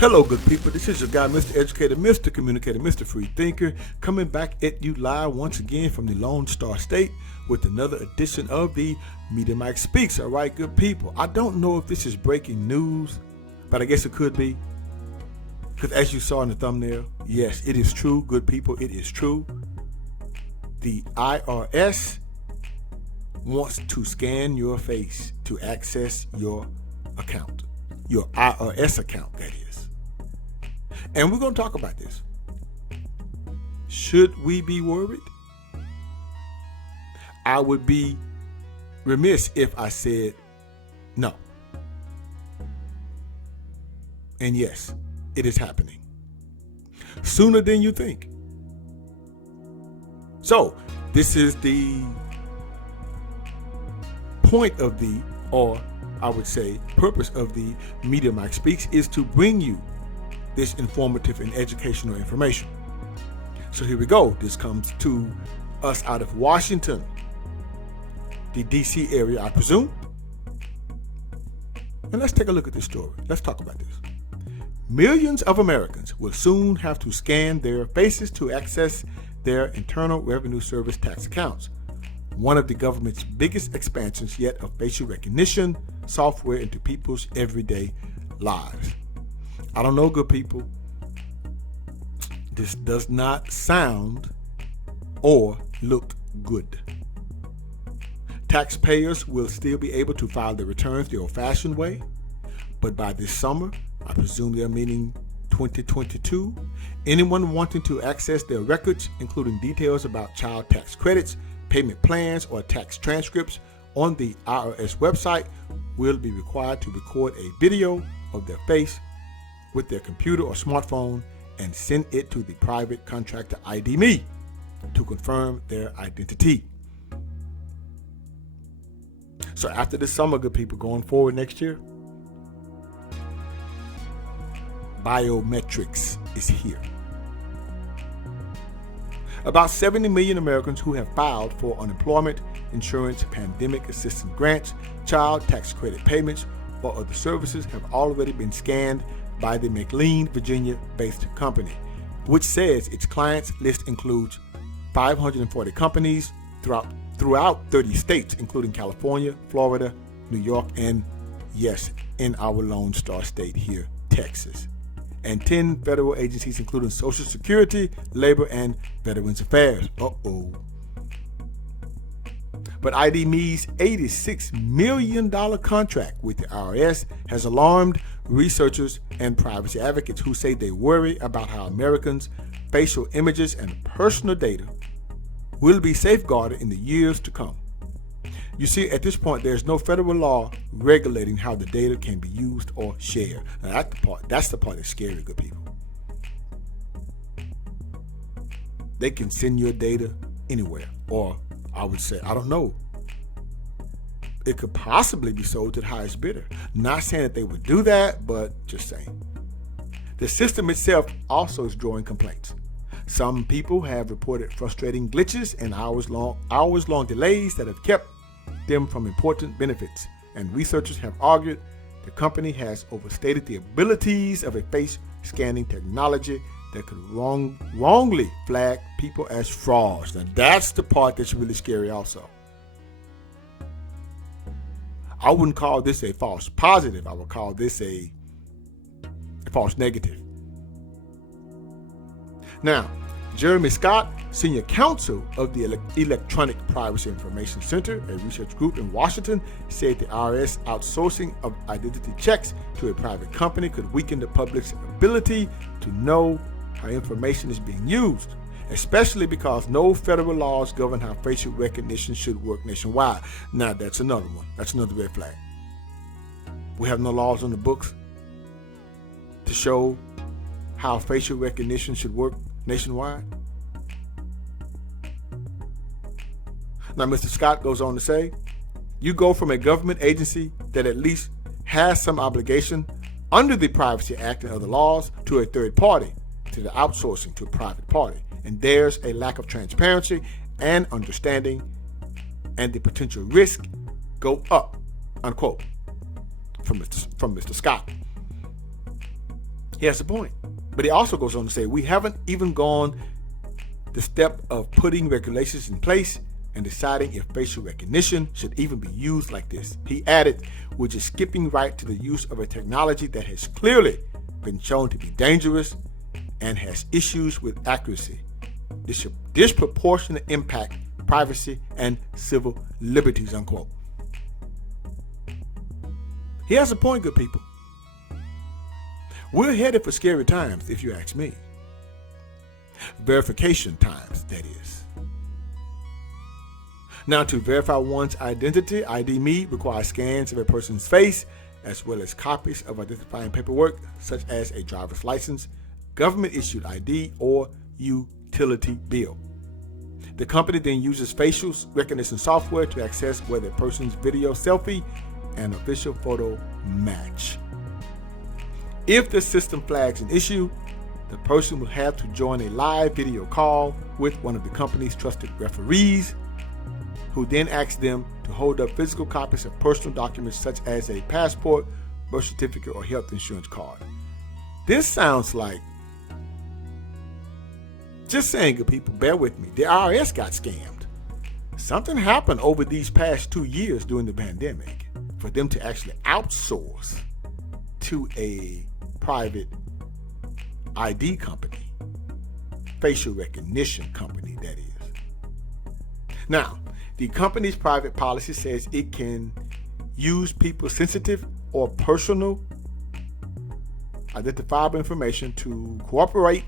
Hello, good people. This is your guy, Mr. Educator, Mr. Communicator, Mr. Free Thinker, coming back at you live once again from the Lone Star State with another edition of the Media Mike Speaks. All right, good people. I don't know if this is breaking news, but I guess it could be. Because as you saw in the thumbnail, yes, it is true, good people, it is true. The IRS wants to scan your face to access your account, your IRS account, that is. And we're going to talk about this. Should we be worried? I would be remiss if I said no. And yes, it is happening sooner than you think. So this is the point of the, or I would say purpose of the Media Mike Speaks, is to bring you this informative and educational information. So here we go. This comes to us out of Washington, the DC area, I presume. And let's take a look at this story. Let's talk about this. Millions of Americans will soon have to scan their faces to access their Internal Revenue Service tax accounts, one of the government's biggest expansions yet of facial recognition software into people's everyday lives. I don't know, good people. This does not sound or look good. Taxpayers will still be able to file their returns the old-fashioned way, but by this summer, I presume they're meaning 2022, anyone wanting to access their records, including details about child tax credits, payment plans, or tax transcripts on the IRS website, will be required to record a video of their face with their computer or smartphone and send it to the private contractor ID Me to confirm their identity. So after this summer, good people, going forward next year, biometrics is here. About 70 million Americans who have filed for unemployment insurance, pandemic assistance grants, child tax credit payments, or other services have already been scanned by the McLean, Virginia-based company, which says its clients list includes 540 companies throughout 30 states, including California, Florida, New York, and yes, in our Lone Star State here, Texas, and 10 federal agencies, including Social Security, Labor, and Veterans Affairs. But ID Me's $86 million contract with the IRS has alarmed researchers and privacy advocates who say they worry about how Americans' facial images and personal data will be safeguarded in the years to come. You see, at this point, there's no federal law regulating how the data can be used or shared. Now, that's the part that's scary, good people. They can send your data anywhere, or I would say, I don't know, it could possibly be sold to the highest bidder. Not saying that they would do that, but just saying. The system itself also is drawing complaints. Some people have reported frustrating glitches and hours-long delays that have kept them from important benefits, and researchers have argued the company has overstated the abilities of a face scanning technology that could wrongly flag people as frauds. Now that's the part that's really scary also. I wouldn't call this a false positive. I would call this a false negative. Now, Jeremy Scott, senior counsel of the Electronic Privacy Information Center, a research group in Washington, said the IRS outsourcing of identity checks to a private company could weaken the public's ability to know how information is being used, especially because no federal laws govern how facial recognition should work nationwide. Now, that's another one. That's another red flag. We have no laws on the books to show how facial recognition should work nationwide. Now, Mr. Scott goes on to say, you go from a government agency that at least has some obligation under the Privacy Act and other laws to a third party, to the outsourcing to a private party. And there's a lack of transparency and understanding, and the potential risk go up, unquote, from Mr. Scott. He has a point. But he also goes on to say, we haven't even gone the step of putting regulations in place and deciding if facial recognition should even be used like this. He added, we're just skipping right to the use of a technology that has clearly been shown to be dangerous and has issues with accuracy. This disproportionate impact privacy and civil liberties, unquote. He has a point, good people. We're headed for scary times, if you ask me. Verification times, that is. Now, to verify one's identity, ID.me requires scans of a person's face, as well as copies of identifying paperwork, such as a driver's license, government-issued ID, or utility bill. The company then uses facial recognition software to access whether a person's video selfie and official photo match. If the system flags an issue, the person will have to join a live video call with one of the company's trusted referees, who then asks them to hold up physical copies of personal documents such as a passport, birth certificate, or health insurance card. This sounds like, just saying, good people, bear with me, the IRS got scammed. Something happened over these past 2 years during the pandemic for them to actually outsource to a private ID company, facial recognition company, that is. Now, the company's private policy says it can use people's sensitive or personal identifiable information to cooperate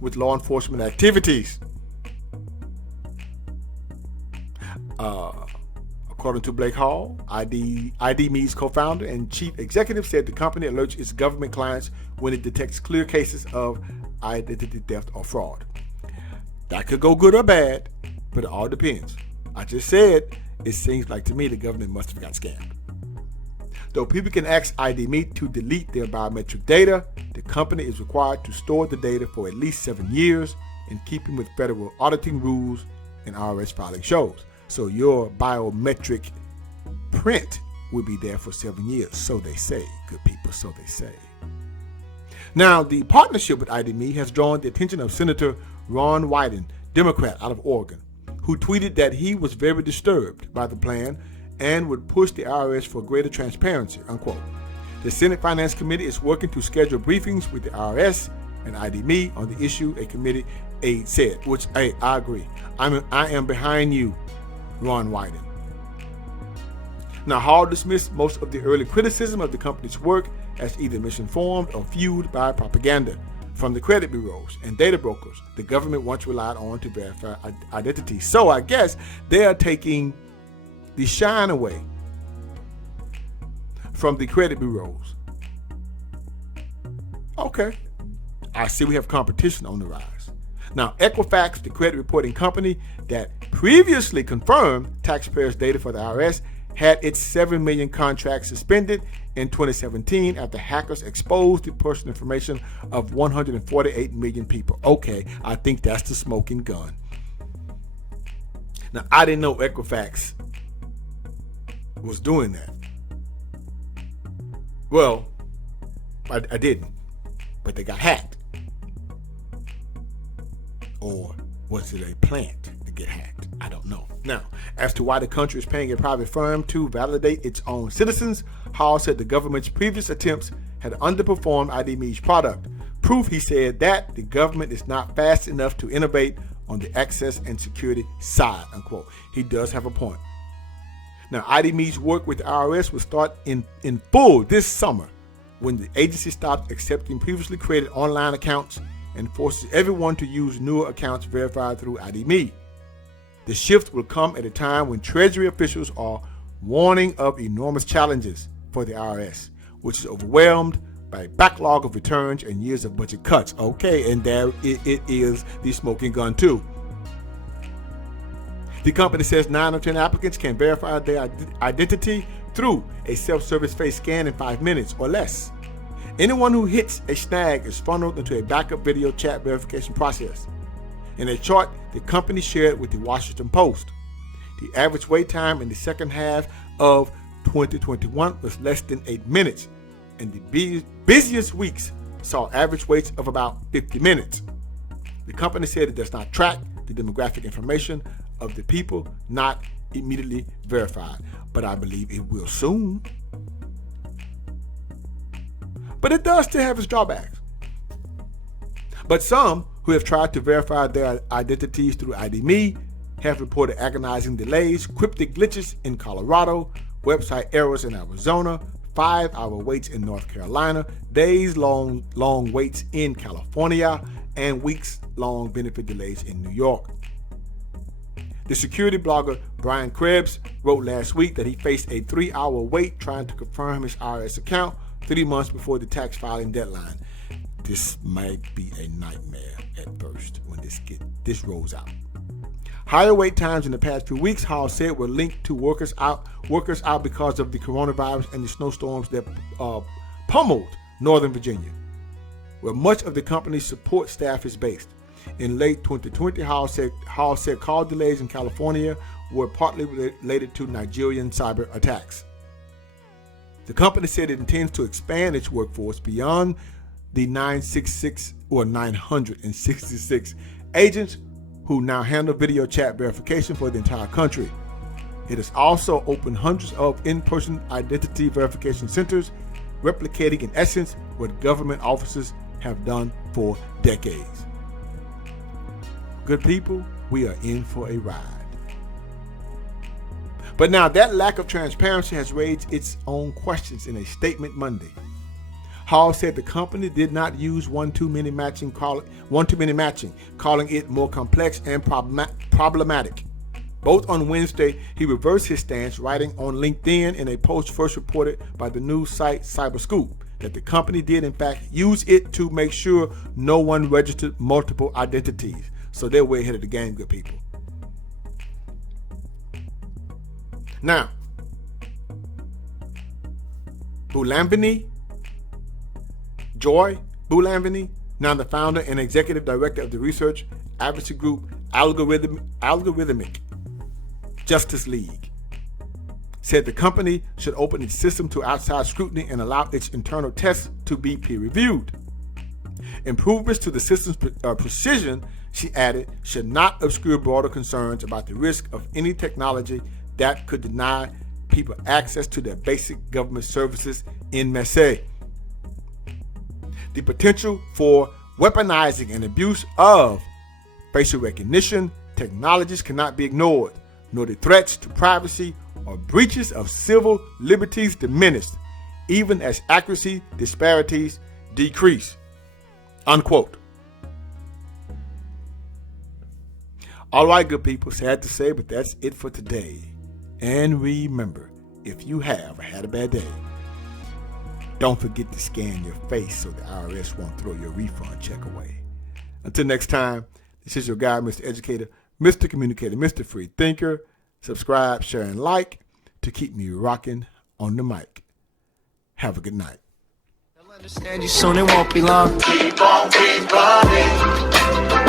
with law enforcement activities. According to Blake Hall, ID.me's co-founder and chief executive, said the company alerts its government clients when it detects clear cases of identity theft or fraud. That could go good or bad, but it all depends. I just said, it seems like to me the government must have got scammed. Though people can ask ID.me to delete their biometric data, the company is required to store the data for at least 7 years in keeping with federal auditing rules and IRS filing shows. So your biometric print will be there for 7 years, so they say, good people, so they say. Now, the partnership with ID.me has drawn the attention of Senator Ron Wyden, Democrat out of Oregon, who tweeted that he was very disturbed by the plan and would push the IRS for greater transparency, unquote. The Senate Finance Committee is working to schedule briefings with the IRS and ID.me on the issue, a committee aide said, which, hey, I agree. I am behind you, Ron Wyden. Now, Hall dismissed most of the early criticism of the company's work as either misinformed or fueled by propaganda from the credit bureaus and data brokers the government once relied on to verify identity. So I guess they are taking the shine away from the credit bureaus. Okay, I see we have competition on the rise. Now, Equifax, the credit reporting company that previously confirmed taxpayers' data for the IRS, had its 7 million contract suspended in 2017 after hackers exposed the personal information of 148 million people. Okay, I think that's the smoking gun. Now, I didn't know Equifax was doing that. Well, I didn't, but they got hacked. Or was it a plant to get hacked? I don't know. Now, as to why the country is paying a private firm to validate its own citizens, Hall said the government's previous attempts had underperformed ID.me's product. Proof, he said, that the government is not fast enough to innovate on the access and security side, unquote. He does have a point. Now, ID.me's work with the IRS will start in full this summer when the agency stops accepting previously created online accounts and forces everyone to use newer accounts verified through ID.me. The shift will come at a time when Treasury officials are warning of enormous challenges for the IRS, which is overwhelmed by a backlog of returns and years of budget cuts. Okay, and there it is, the smoking gun too. The company says 9 of 10 applicants can verify their identity through a self-service face scan in 5 minutes or less. Anyone who hits a snag is funneled into a backup video chat verification process. In a chart the company shared with the Washington Post, the average wait time in the second half of 2021 was less than 8 minutes, and the busiest weeks saw average waits of about 50 minutes. The company said it does not track the demographic information of the people not immediately verified, but I believe it will soon. But it does still have its drawbacks. But some who have tried to verify their identities through ID.me have reported agonizing delays, cryptic glitches in Colorado, website errors in Arizona, 5-hour waits in North Carolina, days-long waits in California, and weeks-long benefit delays in New York. The security blogger Brian Krebs wrote last week that he faced a 3-hour wait trying to confirm his IRS account 3 months before the tax filing deadline. This might be a nightmare at first when this rolls out. Higher wait times in the past few weeks, Hall said, were linked to workers out because of the coronavirus and the snowstorms that pummeled Northern Virginia, where much of the company's support staff is based. In late 2020, Hall said call delays in California were partly related to Nigerian cyber attacks. The company said it intends to expand its workforce beyond the 966 agents who now handle video chat verification for the entire country. It has also opened hundreds of in-person identity verification centers, replicating in essence what government offices have done for decades. Good people, we are in for a ride. But now that lack of transparency has raised its own questions in a statement Monday. Hall said the company did not use one-to-many matching, calling it more complex and problematic. Both on Wednesday, he reversed his stance, writing on LinkedIn in a post first reported by the news site CyberScoop that the company did in fact use it to make sure no one registered multiple identities. So they're way ahead of the game, good people. Now, Joy Bulanvini, now the founder and executive director of the research advocacy group Algorithmic Justice League, said the company should open its system to outside scrutiny and allow its internal tests to be peer-reviewed. Improvements to the system's precision, she added, should not obscure broader concerns about the risk of any technology that could deny people access to their basic government services in Messe. The potential for weaponizing and abuse of facial recognition technologies cannot be ignored, nor the threats to privacy or breaches of civil liberties diminished, even as accuracy disparities decrease. Unquote. All right, good people, sad to say, but that's it for today. And remember, if you have had a bad day, don't forget to scan your face so the IRS won't throw your refund check away. Until next time, this is your guy, Mr. Educator, Mr. Communicator, Mr. Free Thinker. Subscribe, share, and like to keep me rocking on the mic. Have a good night. I'll understand you soon, it won't be long. Keep on, keep running.